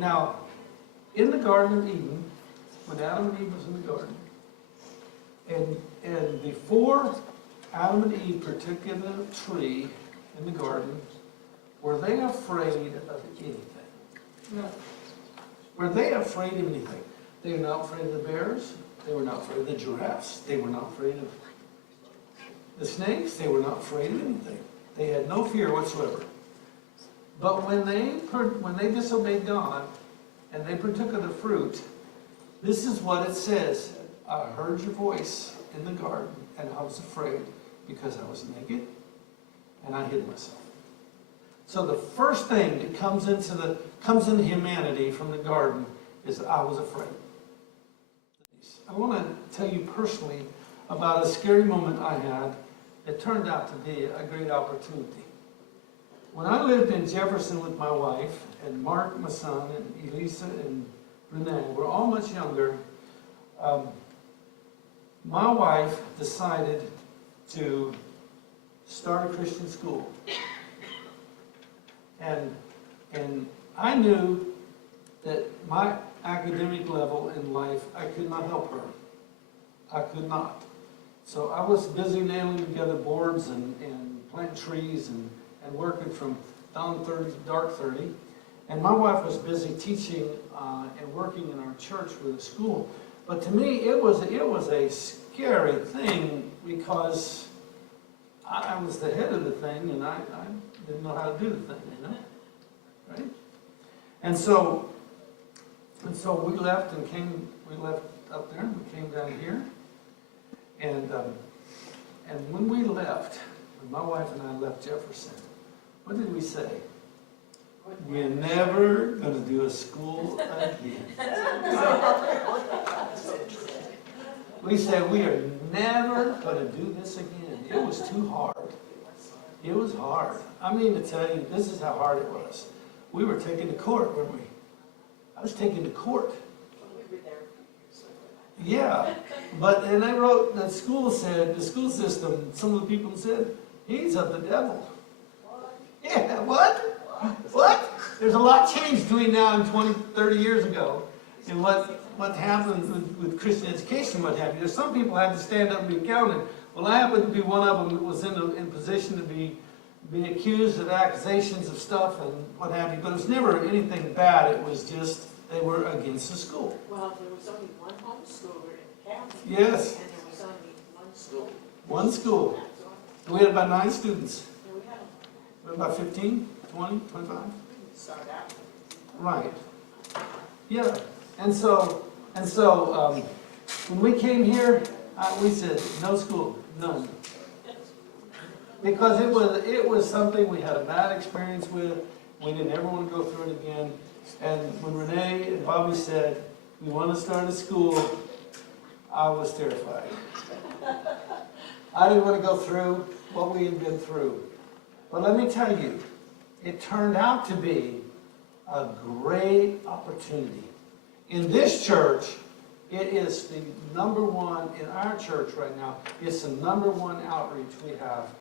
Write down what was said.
Now, in the Garden of Eden, when Adam and Eve was in the garden, and before Adam and Eve partook in the tree in the garden, were they afraid of anything? No. Were they afraid of anything? They were not afraid of the bears. They were not afraid of the giraffes. They were not afraid of the snakes. They were not afraid of anything. They had no fear whatsoever. But when they disobeyed God and they partook of the fruit, this is what it says. I heard your voice in the garden, and I was afraid because I was naked, and I hid myself. So the first thing that comes into humanity from the garden is I was afraid. I want to tell you personally about a scary moment I had that turned out to be a great opportunity. When I lived in Jefferson with my wife, and Mark, my son, and Elisa and Renee were all much younger, my wife decided to start a Christian school. And I knew that my academic level in life, I could not help her. I could not. So I was busy nailing together boards and planting trees and working from dawn 30 to dark 30. And my wife was busy teaching and working in our church with a school. But to me, it was a scary thing because I was the head of the thing, and I didn't know how to do the thing, you know, right? And so we left and came. We left up there, and we came down here, and when we left, when my wife and I left Jefferson, what did we say? We're never going to do a school again. We said we are never going to do this again. It was too hard. It was hard. I mean to tell you, this is how hard it was. We were taken to court, weren't we? I was taken to court. Yeah, and I wrote, the school system, some of the people said, he's of the devil. Yeah, what? What? There's a lot changed between now and 20, 30 years ago. And what happened with Christian education, what have you. There's some people had to stand up and be counted. Well, I happened to be one of them that was in position to be accused of accusations of stuff and what have you. But it was never anything bad. It was just they were against the school. Well, there was only one homeschooler in the county. Yes. And there was only one school. One school. We had about 9 students. Yeah, we had About 15, 20, 25? start out. Right. Yeah. And so when we came here, we said, no school, none. Because it was something we had a bad experience with. We didn't ever want to go through it again. And when Renee and Bobby said, we want to start a school, I was terrified. I didn't want to go through what we had been through. But let me tell you, it turned out to be a great opportunity. In this church, it is the number one, in our church right now, it's the number one outreach we have